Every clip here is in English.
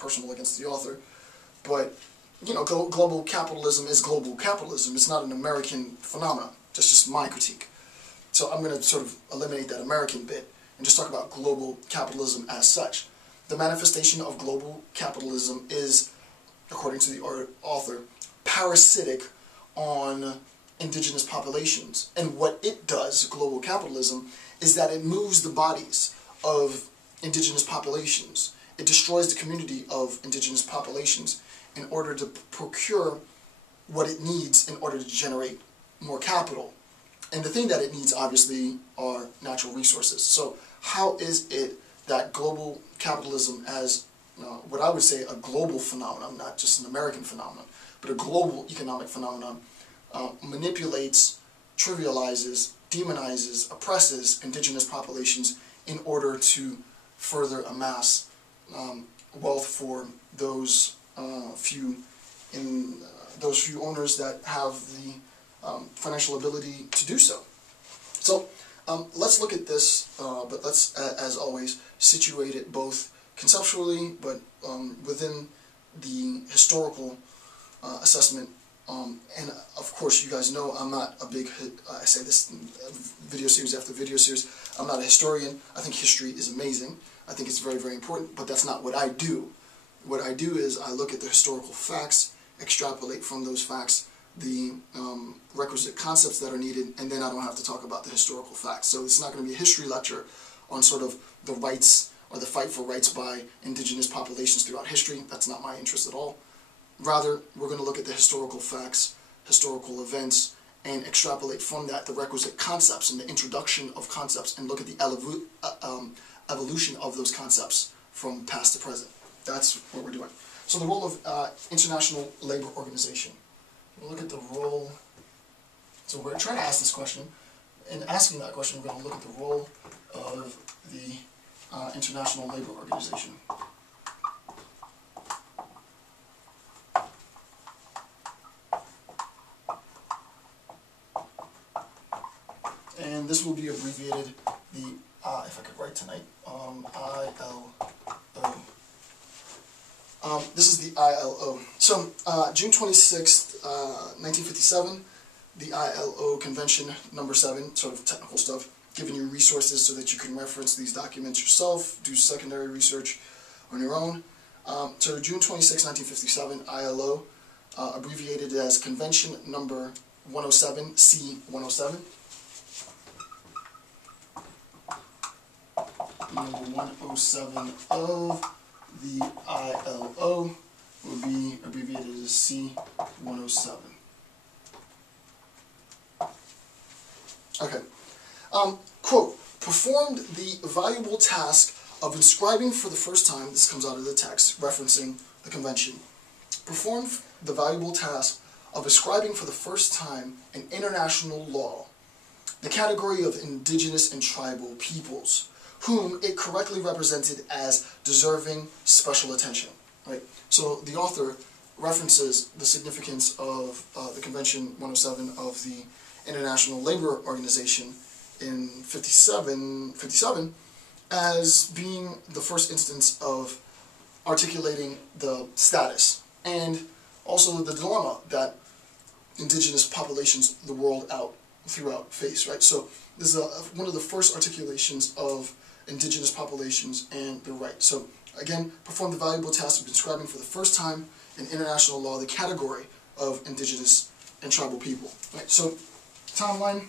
personal against the author, but you know, global capitalism is global capitalism. It's not an American phenomenon. That's just my critique. So I'm going to sort of eliminate that American bit and just talk about global capitalism as such. The manifestation of global capitalism is, according to the author, parasitic on indigenous populations. And what it does, global capitalism, is that it moves the bodies of indigenous populations. It destroys the community of indigenous populations in order to procure what it needs in order to generate more capital. And the thing that it needs, obviously, are natural resources. So how is it that global capitalism, as what I would say a global phenomenon, not just an American phenomenon, but a global economic phenomenon, manipulates, trivializes, demonizes, oppresses indigenous populations in order to further amass wealth for those few owners that have the financial ability to do so. So let's look at this, but let's, as always, situate it both conceptually, but within the historical assessment. And of course, you guys know I'm not a big, I say this in video series after video series, I'm not a historian. I think history is amazing. I think it's very, very important, but that's not what I do. What I do is I look at the historical facts, extrapolate from those facts the requisite concepts that are needed, and then I don't have to talk about the historical facts. So it's not going to be a history lecture on sort of the rights or the fight for rights by indigenous populations throughout history. That's not my interest at all. Rather, we're going to look at the historical facts, historical events, and extrapolate from that the requisite concepts and the introduction of concepts, and look at the evolution of those concepts from past to present. That's what we're doing. So the role of International Labor Organization. We'll look at the role, so we're trying to ask this question. In asking that question, we're going to look at the role of the International Labor Organization. And this will be abbreviated, the, if I could write tonight, ILO. This is the ILO. So, June 26th, 1957, the ILO Convention number 7, sort of technical stuff, giving you resources so that you can reference these documents yourself, do secondary research on your own. So, June 26, 1957, ILO, abbreviated as Convention number 107, C107. Number 107 of the ILO will be abbreviated as C107. Okay. Quote, performed the valuable task of inscribing for the first time, this comes out of the text, referencing the convention, performed the valuable task of ascribing for the first time in international law the category of indigenous and tribal peoples, whom it correctly represented as deserving special attention. Right? So the author references the significance of the Convention 107 of the International Labor Organization in 57 as being the first instance of articulating the status and also the dilemma that indigenous populations the world throughout face. Right? So this is one of the first articulations of indigenous populations and their rights. So again, perform the valuable task of describing for the first time in international law the category of indigenous and tribal people. Right? So timeline,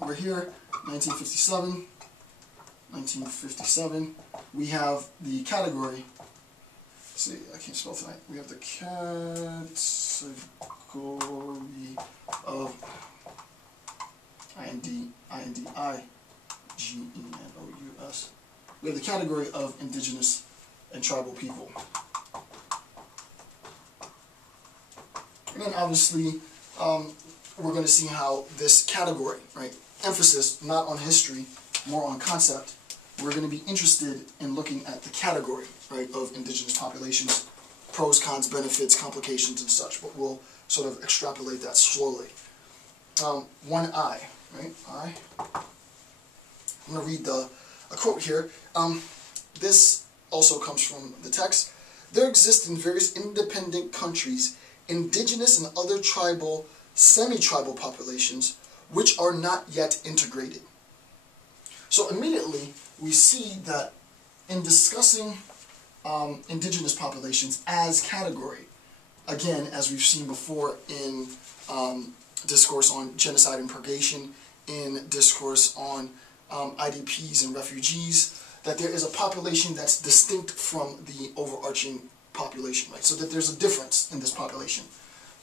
we're here, 1957, we have the category, let's see, I can't spell tonight, we have the category of INDIGENOUS. We have the category of indigenous and tribal people. And then obviously, we're going to see how this category, right, emphasis not on history, more on concept, we're going to be interested in looking at the category, right, of indigenous populations, pros, cons, benefits, complications, and such, but we'll sort of extrapolate that slowly. One I, right, I'm going to read a quote here. This also comes from the text. There exist in various independent countries indigenous and other tribal, semi-tribal populations which are not yet integrated. So immediately we see that in discussing indigenous populations as category, again, as we've seen before in discourse on genocide and purgation, in discourse on IDPs and refugees, that there is a population that's distinct from the overarching population, right? So that there's a difference in this population.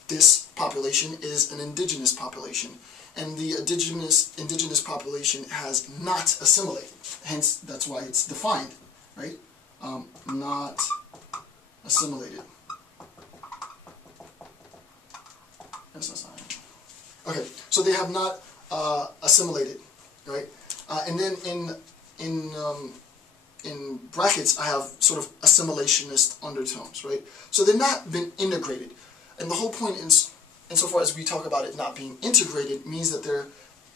This population is an indigenous population, and the indigenous population has not assimilated. Hence, that's why it's defined, right? Not assimilated. Okay, so they have not assimilated, right? And then in brackets, I have sort of assimilationist undertones, right? So they've not been integrated. And the whole point is, insofar as we talk about it not being integrated, means that they're,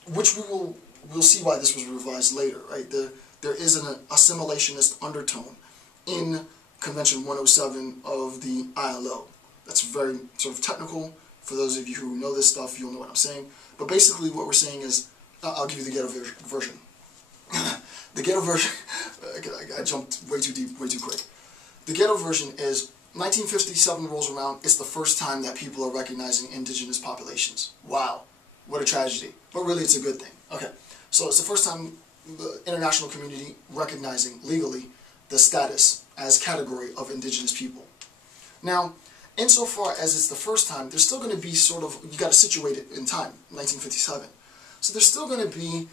which we'll see why this was revised later, right? There is an assimilationist undertone in Convention 107 of the ILO. That's very sort of technical. For those of you who know this stuff, you'll know what I'm saying. But basically what we're saying is, I'll give you the ghetto version. The ghetto version, I jumped way too deep, way too quick. The ghetto version is, 1957 rolls around, it's the first time that people are recognizing indigenous populations. Wow, what a tragedy. But really it's a good thing. Okay, so it's the first time the international community recognizing legally the status as category of indigenous people. Now, insofar as it's the first time, there's still going to be sort of, you got to situate it in time, 1957. So there's still going to be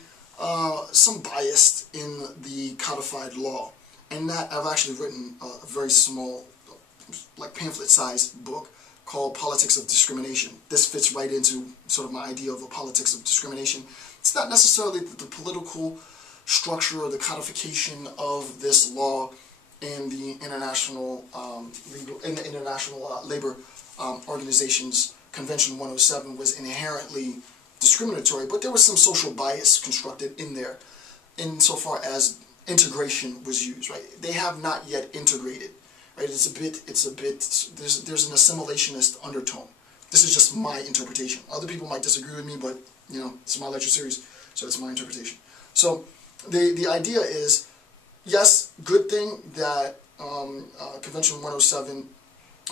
some bias in the codified law. And that I've actually written a very small, like pamphlet-sized book called Politics of Discrimination. This fits right into sort of my idea of a politics of discrimination. It's not necessarily the political structure or the codification of this law in the international labor organization's Convention 107 was inherently discriminatory, but there was some social bias constructed in there insofar as integration was used, right? They have not yet integrated, right? There's an assimilationist undertone. This is just my interpretation. Other people might disagree with me, but, you know, it's my lecture series, so it's my interpretation. So the idea is, yes, good thing that Convention 107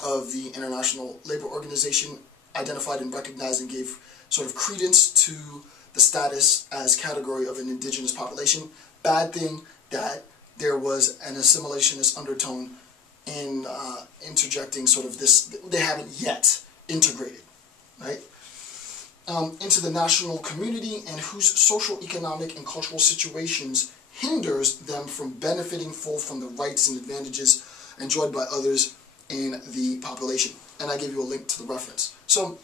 of the International Labor Organization identified and recognized and gave sort of credence to the status as category of an indigenous population. Bad thing that there was an assimilationist undertone in interjecting sort of this, they haven't yet integrated, right, into the national community, and whose social, economic, and cultural situations hinders them from benefiting full from the rights and advantages enjoyed by others in the population. And I give you a link to the reference. So,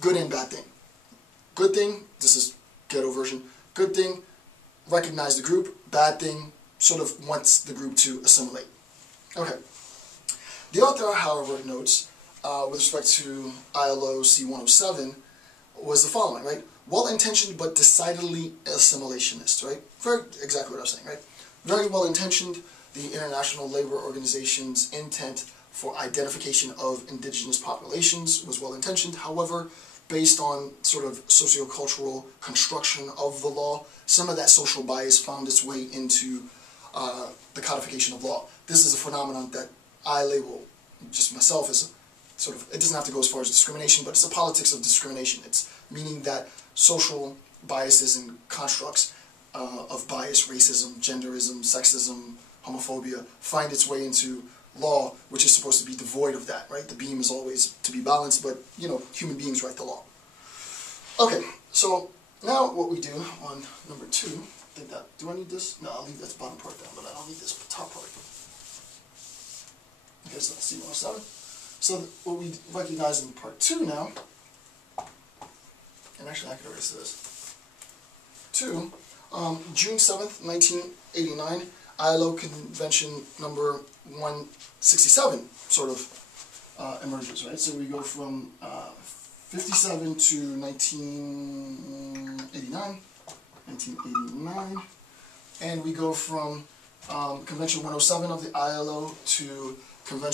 good and bad thing. Good thing, this is ghetto version, good thing, recognize the group. Bad thing, sort of wants the group to assimilate. Okay. The author, however, notes, with respect to ILO C-107, was the following, right? Well-intentioned but decidedly assimilationist, right? Very exactly what I was saying, right? Very well-intentioned. The International Labor Organization's intent for identification of indigenous populations was well-intentioned. However, based on sort of sociocultural construction of the law, some of that social bias found its way into the codification of law. This is a phenomenon that I label, just myself, as a sort of, it doesn't have to go as far as discrimination, but it's a politics of discrimination. It's meaning that social biases and constructs of bias, racism, genderism, sexism, homophobia, find its way into law, which is supposed to be devoid of that, right? The beam is always to be balanced, but, you know, human beings write the law. Okay, so now what we do on number 2, I think that, do I need this? No, I'll leave that bottom part down, but I don't need this top part. Okay, so that's C-107. So what we recognize in part 2 now, and actually I could erase this. 2, June 7th, 1989, ILO Convention number 167 sort of emerges, right? So we go from 57 to 1989, and we go from Convention 107 of the ILO to Convention